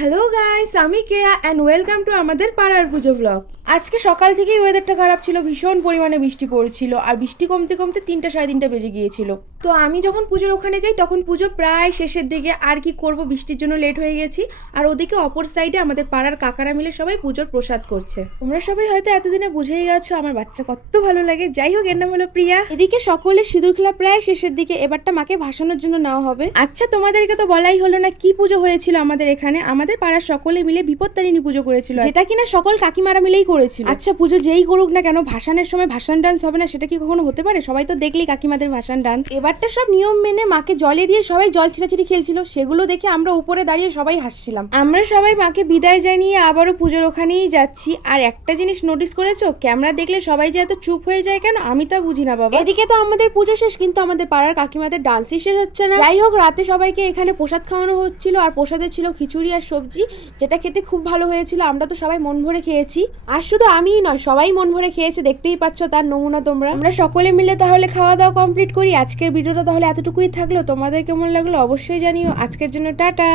Hello guys, আমি কেয়া and welcome to আমাদের পাড়ার পুজো ব্লগ। আজকে সকাল থেকেই ওয়েদারটা খারাপ ছিল, ভীষণ পরিমাণে বৃষ্টি পড়ছিল আর বৃষ্টি কমতে কমতে 3টা সাড়ে 3টা বেজে গিয়েছিল। তো আমি যখন পুজোর ওখানে যাই তখন পুজো প্রায় শেষের দিকে, আর কি করব, বৃষ্টির জন্য লেট হয়ে গেছি। আর ওদিকে অপর সাইডে আমাদের পাড়ার কাকারা মিলে সবাই পুজোর প্রসাদ করছে। তোমরা সবাই হয়তো এতদিনে বুঝেই গেছো আমার বাচ্চা কত ভালো লাগে। যাই হোক, এর নাম হলো প্রিয়া। এদিকে সকলের সিঁদুর খেলা প্রায় শেষের দিকে, এবারটা মাকে ভাসানোর জন্য নেওয়া হবে। আচ্ছা, তোমাদেরকে তো বলাই হলো না কি পুজো হয়েছিল আমাদের এখানে। আমাদের পাড়ার সকলে মিলে বিপত্তারিণী পুজো করেছিল, যেটা কিনা সকল কাকিমারা মিলেই করেছিল। আচ্ছা, পুজো যেই করুক না কেন, ভাসানের সময় ভাসান ডান্স হবে না সেটা কি কখনো হতে পারে? সবাই তো দেখলেই কাকিমাদের ভাসান ডান্স। এবারটা সব নিয়ম মেনে মাকে জলে দিয়ে সবাই জল ছিটাছিটি খেলছিল, সেগুলো দেখে আমরা উপরে দাঁড়িয়ে সবাই হাসছিলাম। আমরা সবাই মাকে বিদায় জানিয়ে আবারও পুজোর ওখানেই যাচ্ছি। আর একটা জিনিস নোটিস করেছো, ক্যামেরা দেখলে সবাই যে এত চুপ হয়ে যায় কেন, আমি তা বুঝি না বাবা। এদিকে তো আমাদের পুজো শেষ, কিন্তু আমাদের পাড়ার কাকিমাদের ডান্সই শেষ হচ্ছে না। যাই হোক, রাতে সবাইকে এখানে প্রসাদ খাওয়ানো হচ্ছিল, আর প্রসাদে ছিল খিচুড়ি আর সবজি, যেটা খেতে খুব ভালো হয়েছিল। আমরা তো সবাই মন ভরে খেয়েছি, আর শুধু আমিই নয়, সবাই মন ভরে খেয়েছে, দেখতেই পাচ্ছ তার নমুনা তোমরা। আমরা সকলে মিলে তাহলে খাওয়া দাওয়া কমপ্লিট করি। আজকের ভিডিওটা তাহলে এতটুকুই থাকলো। তোমাদের কেমন লাগলো অবশ্যই জানিও। আজকের জন্য টাটা।